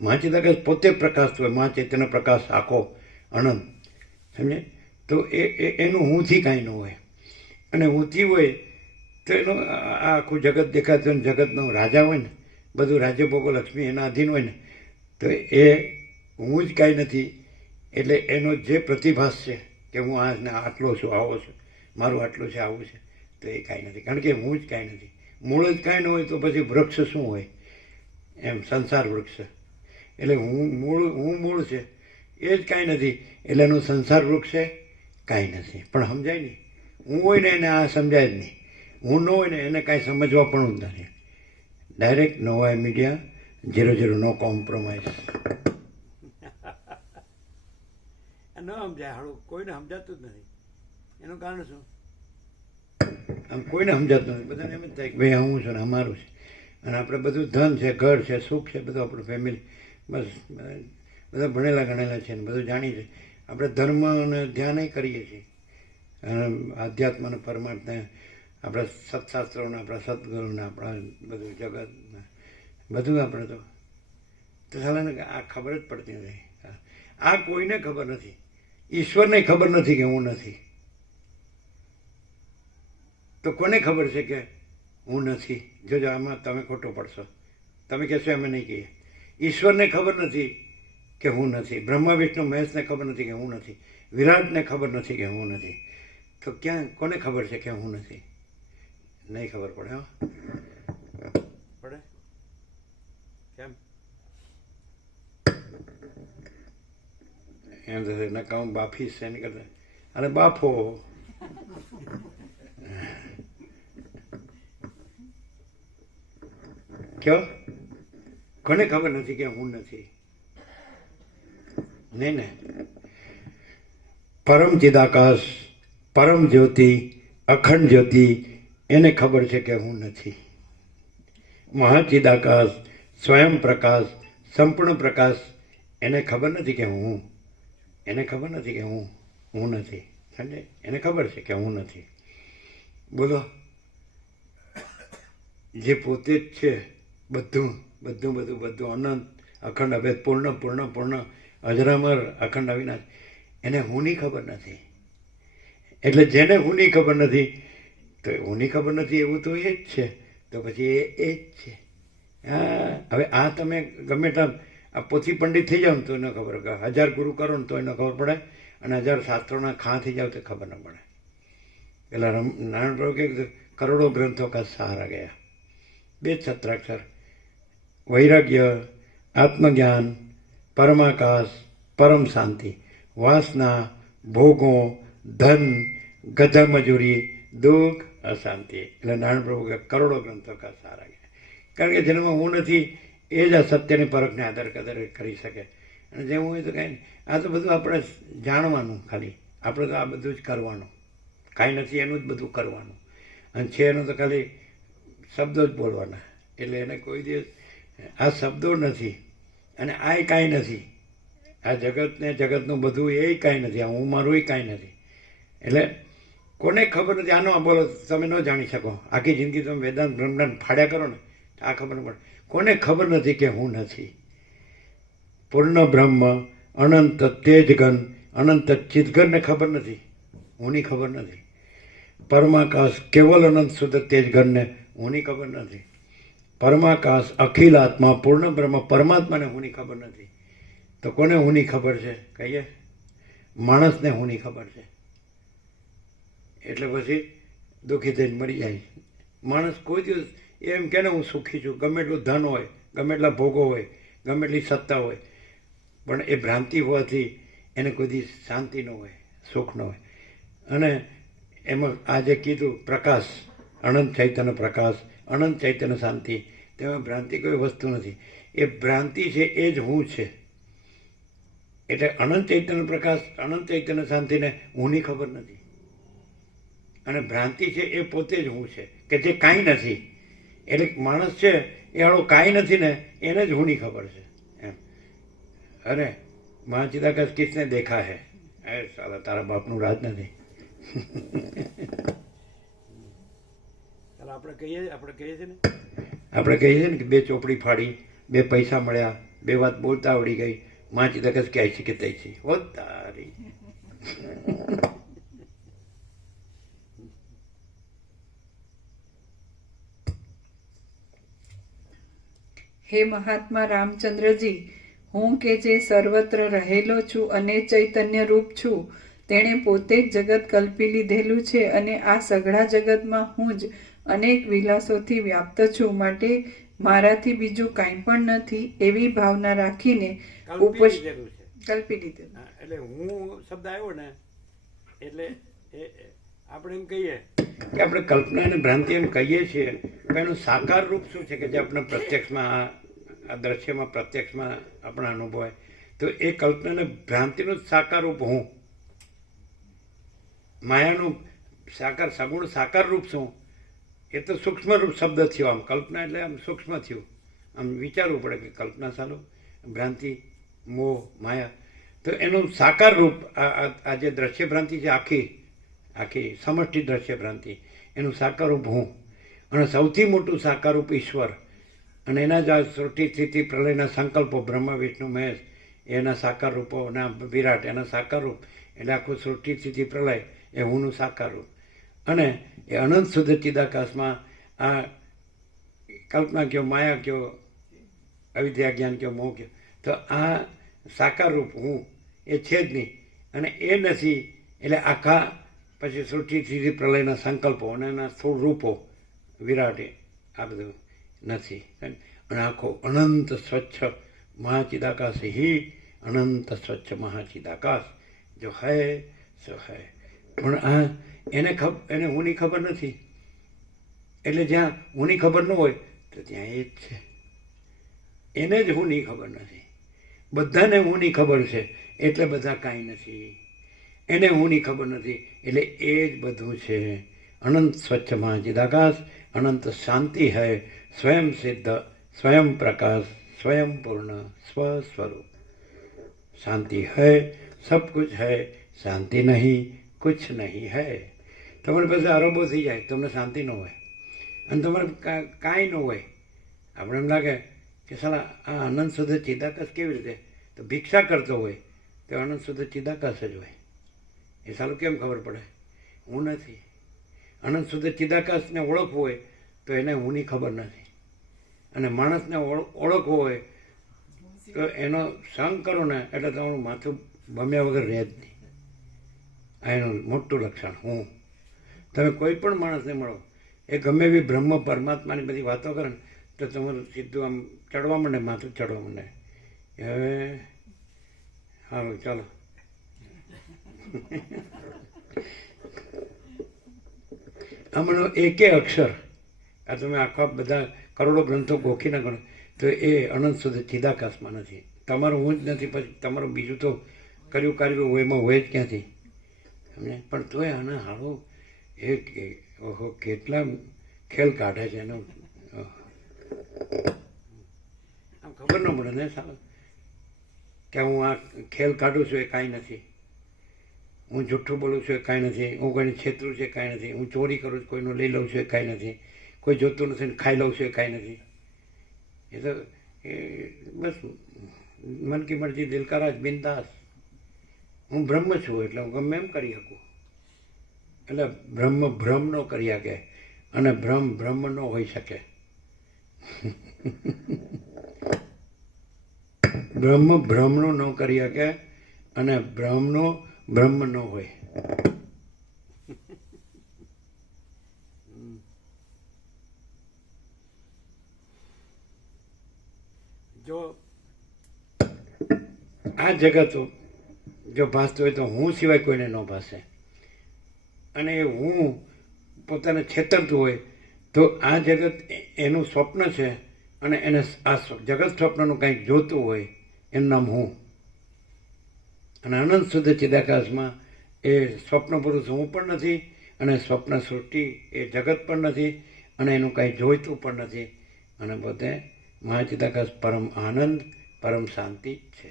મહાચિદાકાશ પોતે પ્રકાશ હોય, મહાચૈતન્ય પ્રકાશ આખો અનંત, સમજે? તો એનું હુંથી કાંઈ ન હોય. અને હુંથી હોય તો એનું આ આખું જગત દેખાતું હોય ને, જગતનો રાજા હોય ને, બધું રાજ્ય ભોગો લક્ષ્મી એના અધીન હોય ને, તો એ હું જ કાંઈ નથી. એટલે એનો જે પ્રતિભાસ છે કે હું આટલો છું, આવો છું, મારું આટલું છે, આવું છે, તો એ કાંઈ નથી, કારણ કે હું જ કાંઈ નથી. મૂળ જ કાંઈ ન હોય તો પછી વૃક્ષ શું હોય? એમ સંસાર વૃક્ષ. એટલે હું મૂળ છે એ જ કાંઈ નથી, એટલે એનું સંસાર વૃક્ષ છે કાંઈ નથી. પણ સમજાય નહીં, હું હોય ને એને આ સમજાય જ નહીં, હું ન હોય ને એને કાંઈ સમજવા પણ જ નથી. ડાયરેક્ટ નોવાય મીડિયા 00 નો કોમ્પ્રોમાઇઝ. ન સમજાય હાળું, કોઈને સમજાતું જ નથી. એનું કારણ શું? આમ કોઈને સમજાતું નથી. બધાને એમ જ થાય કે ભાઈ હું છું ને અમારું છે, અને આપણે બધું ધન છે, ઘર છે, સુખ છે, બધું આપણું ફેમિલી, બસ બધા ભણેલા ગણેલા છે ને બધું જાણીએ છીએ. આપણે ધર્મ અને ધ્યાન કરીએ છીએ, અને આધ્યાત્મ અને પરમાર્થને આપણા સત્શાસ્ત્રોને, આપણા સદગુરુને, આપણા બધું જગતને બધું આપણે તો સાલાને આ ખબર જ પડતી નથી. આ કોઈને ખબર નથી. ઈશ્વરને ખબર નથી કે હું નથી. તો કોને ખબર છે કે હું નથી? જોજો આમાં તમે ખોટો પડશો, તમે કહેશો અમે નહીં કહીએ. ઈશ્વરને ખબર નથી કે હું નથી, બ્રહ્મા વિષ્ણુ મહેશને ખબર નથી કે હું નથી, વિરાટને ખબર નથી કે હું નથી. તો ક્યાં કોને ખબર છે કે હું નથી? નહીં ખબર પડે. હા પડે કેમ? એમ થશે નકામ બાફી છે એની કરતા અરે બાફો. કયો? કોને ખબર નથી કે હું નથી? નહીં ને. પરમ ચિદાકાશ, પરમ જ્યોતિ, અખંડ જ્યોતિ, એને ખબર છે કે હું નથી. મહાચિદાકાશ, સ્વયં પ્રકાશ, સંપૂર્ણ પ્રકાશ, એને ખબર નથી કે હું, એને ખબર નથી કે હું નથી. સમજે? એને ખબર છે કે હું નથી. બોલો, જે પોતે જ છે બધું બધું બધું બધું અનંત અખંડ અભેદ પૂર્ણ પૂર્ણ પૂર્ણ અજરામર અખંડ અવિનાશ, એને હુંની ખબર નથી. એટલે જેને હુંની ખબર નથી, તો હુંની ખબર નથી એવું તો એ જ છે. તો પછી એ જ છે. હા, હવે આ તમે ગમે ત્યાં આ પોથી પંડિત થઈ જાવ ને તો એને ખબર, 1000 ગુરુ કરો ને તો એને ખબર પડે, અને 1000 શાસ્ત્રોના ખાં થઈ જાવ તો ખબર ન પડે. પેલા નારાયણ પ્રભુ કે કરોડો ગ્રંથો કા સહારા ગયા. 2 છત્રાક્ષર: વૈરાગ્ય, આત્મજ્ઞાન, પરમાકાશ, પરમ શાંતિ. વાસના, ભોગો, ધન, ગધા મજૂરી, દુઃખ અશાંતિ. એટલે નારાયણ પ્રભુ કે કરોડો ગ્રંથો કા સારા છે. કારણ કે જેનામાં હું નથી એ જ આ સત્યની પરખને આદર કદર કરી શકે. અને જે હું હોય તો કાંઈ નહીં. આ તો બધું આપણે જાણવાનું ખાલી. આપણે તો આ બધું જ કરવાનું. કાંઈ નથી એનું જ બધું કરવાનું. અને છે એનું તો ખાલી શબ્દો જ બોલવાના. એટલે એને કોઈ દિવસ આ શબ્દો નથી અને આય કાંઈ નથી. આ જગતને જગતનું બધું એ કાંઈ નથી. આ હું મારું એ કાંઈ નથી. એટલે કોને ખબર નથી. આનો બોલો તમે ન જાણી શકો. આખી જિંદગી તમે વેદાંત બ્રહ્માંડ ફાડ્યા કરો ને આ ખબર ન પડે. કોને ખબર નથી કે હું નથી. પૂર્ણ બ્રહ્મ અનંત તેજગન અનંત ચિદગનને ખબર નથી. હુંની ખબર નથી. પરમાકાશ કેવલ અનંત શુદ્ધ તેજગનને હુંની ખબર નથી. પરમાકાશ અખિલ આત્મા પૂર્ણ બ્રહ્મ પરમાત્માને હુંની ખબર નથી. તો કોને હુંની ખબર છે કહીએ? માણસને હુંની ખબર છે. એટલે પછી દુઃખી થઈને મરી જાય. માણસ કોઈ દિવસ એમ કે ને હું સુખી છું. ગમે એટલું ધન હોય, ગમે એટલા ભોગો હોય, ગમે એટલી સત્તા હોય, પણ એ ભ્રાંતિ હોવાથી એને કોઈ દિવસ શાંતિ ન હોય, સુખ ન હોય. અને એમાં આજે કીધું પ્રકાશ, અનંત ચૈતન્ય પ્રકાશ, અનંત ચૈતન્ય શાંતિ, તેમાં ભ્રાંતિ કોઈ વસ્તુ નથી. એ ભ્રાંતિ છે એ જ હું છે. એટલે અનંત ચૈતન્ય પ્રકાશ, અનંત ચૈતન્ય શાંતિને હુંની ખબર નથી. અને ભ્રાંતિ છે એ પોતે જ હું છે કે જે કાંઈ નથી. એટલે માણસ છે એ હાળો કાંઈ નથી ને એને જ હુંની ખબર છે એમ. અરે મહાચિદાકાશ કિસને દેખા હે? એ સાલા તારા બાપનું રાજ નથી. આપણે કહીએ છીએ ને કે બે ચોપડી ફાડી, બે પૈસા મળ્યા, બે વાત બોલતા આવડી ગઈ. મહાચિદાકાશ ક્યાંય છે કે તઈ છે. હો તારી. હે મહાત્મા રામચંદ્રજી, હું કે જે સર્વત્ર રહેલો છું અને ચૈતન્ય રૂપ છું, તેણે પોતે જ જગત કલ્પી લીધેલું છે અને આ સઘળા જગતમાં હું જ અનેક વિલાસોથી વ્યાપ્ત છું. માટે મારાથી બીજું કાંઈ પણ નથી એવી ભાવના રાખીને કલ્પી લીધેલું. એટલે હું શબ્દ આવ્યો ને એટલે આપણે એમ કહીએ કે આપણે કલ્પના અને ભ્રાંતિ એમ કહીએ છીએ. એનું સાકાર રૂપ શું છે કે જે આપણે પ્રત્યક્ષમાં આ દ્રશ્યમાં પ્રત્યક્ષમાં આપણા અનુભવાય. તો એ કલ્પના અને ભ્રાંતિનું જ સાકાર રૂપ હું. માયાનું સાકાર સગુણ સાકાર રૂપ શું? એ તો સૂક્ષ્મ રૂપ શબ્દ થયો. આમ કલ્પના એટલે આમ સૂક્ષ્મ થયું. આમ વિચારવું પડે કે કલ્પના સાલો, ભ્રાંતિ, મોહ, માયા. તો એનું સાકાર રૂપ આ જે દ્રશ્ય ભ્રાંતિ છે આખી સમષ્ટિ દ્રશ્ય ભ્રાંતિ, એનું સાકાર રૂપ હું. અને સૌથી મોટું સાકાર રૂપ ઈશ્વર. અને એના જ આ સૃષ્ટિ સ્થિતિ પ્રલયના સંકલ્પો બ્રહ્મા વિષ્ણુ મહેશ એના સાકાર રૂપો અને વિરાટ એના સાકાર રૂપ. એટલે આખું સૃષ્ટિ સ્થિતિ પ્રલય એ હુંનું સાકાર રૂપ. અને એ અનંત શુદ્ધ ચિદાકાશમાં આ કલ્પના કયો, માયા કયો, અવિદ્યા જ્ઞાન કયો, મોહ કયો, તો આ સાકાર રૂપ હું એ છે જ નહીં. અને એ નથી એટલે આખા પછી સૃષ્ટિ સ્થિતિ પ્રલયના સંકલ્પો અને એના સ્થૂળ રૂપો વિરાટ આ બધું નથી. અને આખો અનંત સ્વચ્છ મહાચિદાકાશ હી અનંત સ્વચ્છ મહાચિદાકાશ જો હૈ સો હૈ. પણ આ એને હુંની ખબર નથી. એટલે જ્યાં હુંની ખબર ન હોય તો ત્યાં એ જ છે. એને જ હુંની ખબર નથી. બધાને હુંની ખબર છે એટલે બધા કાંઈ નથી. એને હુંની ખબર નથી એટલે એ જ બધું છે. અનંત સ્વચ્છ મહાચિદાકાશ અનંત શાંતિ હૈ સ્વયં સિદ્ધ સ્વયં પ્રકાશ स्वयं पूर्ण स्वस्वरूप. शांति है, सब कुछ है, शांति नहीं कुछ नहीं है. તમારી પાસે આરોપો થઈ જાય તમને શાંતિ ન હોય અને તમારે કાંઈ ન હોય. આપણે એમ લાગે કે સાલા આ અનંત શુદ્ધ ચિદાકાશ કેવી રીતે? તો ભિક્ષા કરતો હોય તો અનંત શુદ્ધ ચિદાકાશ જ હોય. એ સાલું કેમ ખબર પડે? હું નથી. અનંત શુદ્ધ ચિદાકાશને ઓળખવું હોય તો એને હુંની ખબર નથી. અને માણસને ઓળખવો હોય તો એનો સંગ કરો ને એટલે તમારું માથું ભમ્યા વગર રહે જ નહીં. આ એનું મોટું લક્ષણ હું. તમે કોઈ પણ માણસને મળો એ ગમે એવી બ્રહ્મ પરમાત્માની બધી વાતો કરે ને તો તમારું સીધું આમ ચડવા માંડે, માથું ચડવા માંડે. હવે સારું ચાલો. આમાંનો એકે અક્ષર, આ તમે આખા બધા કરોડો ગ્રંથો ગોખી ના ગણો તો એ અનંત સુધી ચિદાકાશમાં નથી. તમારું હું જ નથી, પછી તમારું બીજું તો કર્યું કાર્યું હોય એમાં હોય જ ક્યાંથી સમજે. પણ તોય આના હાળો ઓહો કેટલા ખેલ કાઢે છે એનો, આમ ખબર ન પડે ને સાહેબ કે હું આ ખેલ કાઢું છું એ કાંઈ નથી, હું જુઠ્ઠું બોલું છું એ કાંઈ નથી, હું કોઈને છેતરું છું એ કાંઈ નથી, હું ચોરી કરું છું કોઈનું લઈ લઉં છું એ કાંઈ નથી, કોઈ જોતું નથી ને ખાઈ લઉં છું એ કાંઈ નથી. એ તો એ બસ મન કી મરજી દિલ કા રાજ બિંદાસ. હું બ્રહ્મ છું એટલે હું ગમે એમ કરી શકું. એટલે બ્રહ્મ ભ્રમ ન કરી શકે અને ભ્રમ બ્રહ્મ ન હોઈ શકે. બ્રહ્મ ભ્રમનું ન કરી શકે અને બ્રહ્મનો બ્રહ્મ ન હોય. જો આ જગત જો ભાસતું હોય તો હું સિવાય કોઈને ન ભાસે, અને એ હું પોતાને છેતરતું હોય તો આ જગત એનું સ્વપ્ન છે અને એને આ જગત સ્વપ્નનું કંઈક જોતું હોય એનું નામ હું. અને અનંત શુદ્ધ ચિદાકાશમાં એ સ્વપ્ન પુરુષ હું પણ નથી અને સ્વપ્ન સૃષ્ટિ એ જગત પણ નથી અને એનું કાંઈ જોઈતું પણ નથી, અને પોતે મહાચિદાકાશ પરમ આનંદ પરમ શાંતિ છે.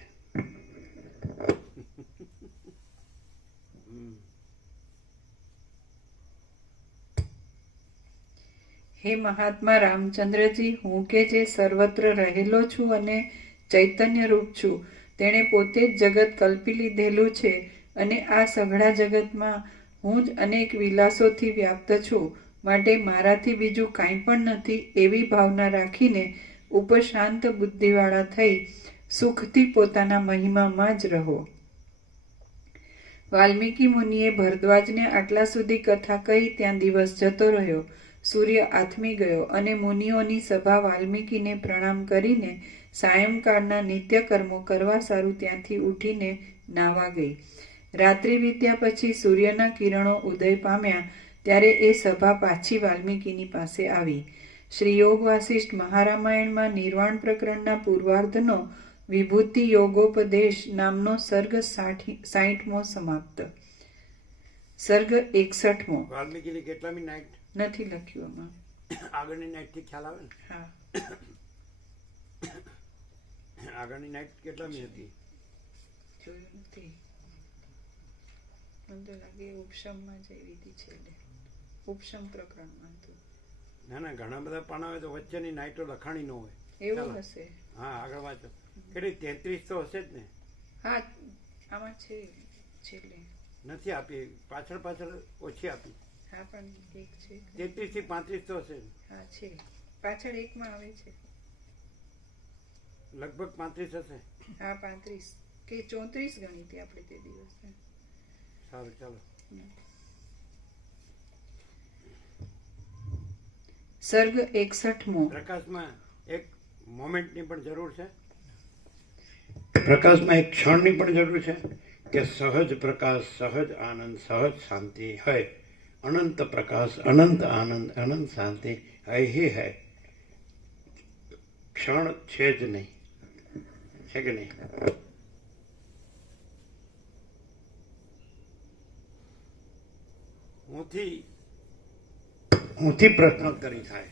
હે મહાત્મા રામચંદ્રજી, હું કે જે સર્વત્ર રહેલો છું અને ચૈતન્ય રૂપ છું, તેણે પોતે જ જગત કલ્પી લીધેલું છે અને આ સઘળા જગતમાં હું જ અનેક વિલાસોથી વ્યાપ્ત છું, માટે મારાથી બીજું કાંઈ પણ નથી એવી ભાવના રાખીને ઉપશાંત બુદ્ધિવાળા થઈ સુખથી પોતાના મહિમામાં જ રહો. વાલ્મીકી મુનિએ ભરદ્વાજને આટલા સુધી કથા કહી ત્યાં દિવસ જતો રહ્યો. સૂર્ય આથમી ગયો અને મુનિઓની સભા વાલ્મીકીને પ્રણામ કરીને સાયંકાળના નિત્ય કર્મો કરવા સારું ત્યાંથી ઉઠીને નાવા ગઈ. રાત્રિ વીત્યા પછી સૂર્યના કિરણો ઉદય પામ્યા ત્યારે એ સભા પાછી વાલ્મીકીની પાસે આવી. શ્રી યોગ વાસિષ્ઠ મહારામાયણમાં નિર્વાણ પ્રકરણના પૂર્વાર્ધનો વિભૂતિ યોગોપદેશ નામનો સર્ગ 60મો સમાપ્ત. સર્ગ 61મો. વાલ્મીકીની કેટલામી નાઇટ નથી લખ્યું આમાં. આગળની નાઇટથી ખ્યાલ આવે ને? હા, આગળની નાઇટ કેટલામી હતી? જોયું નથી. મને તો લાગે ઉપશમમાં જ એવી હતી છેલ્લે. ઉપશમ પ્રકરણમાં હતું. ના ના, ઘણા બધા પાના હોય તો વચ્ચેની નાઇટો લખાણી ન હોય. એવું ચાલો. હશે. હા, આગળ વાંચો. કેટલી 33 તો હશે જ ને? હા, આમાં છે છેલ્લે. નથી આપી, પાછળ પાછળ ઓછી આપી. હા, પણ એક છે. 33 થી 35 તો હશે. હા, છે. પાછળ એકમાં આવે છે. લગભગ 35 હશે. હા, 35 કે 34 ગણી હતી આપણે તે દિવસે. સારું, ચાલો. સર્ગ 61મો. પ્રકાશમાં એક મોમેન્ટની પણ જરૂર છે. પ્રકાશમાં એક ક્ષણની પણ જરૂર છે કે સહજ પ્રકાશ, સહજ આનંદ, સહજ શાંતિ હોય. અનંત પ્રકાશ, અનંત આનંદ, અનંત શાંતિ હૈ ही है. ક્ષણ છે જ નહીં, છે કે નહીં? હુંથી પ્રશ્નોત્તરી થાય.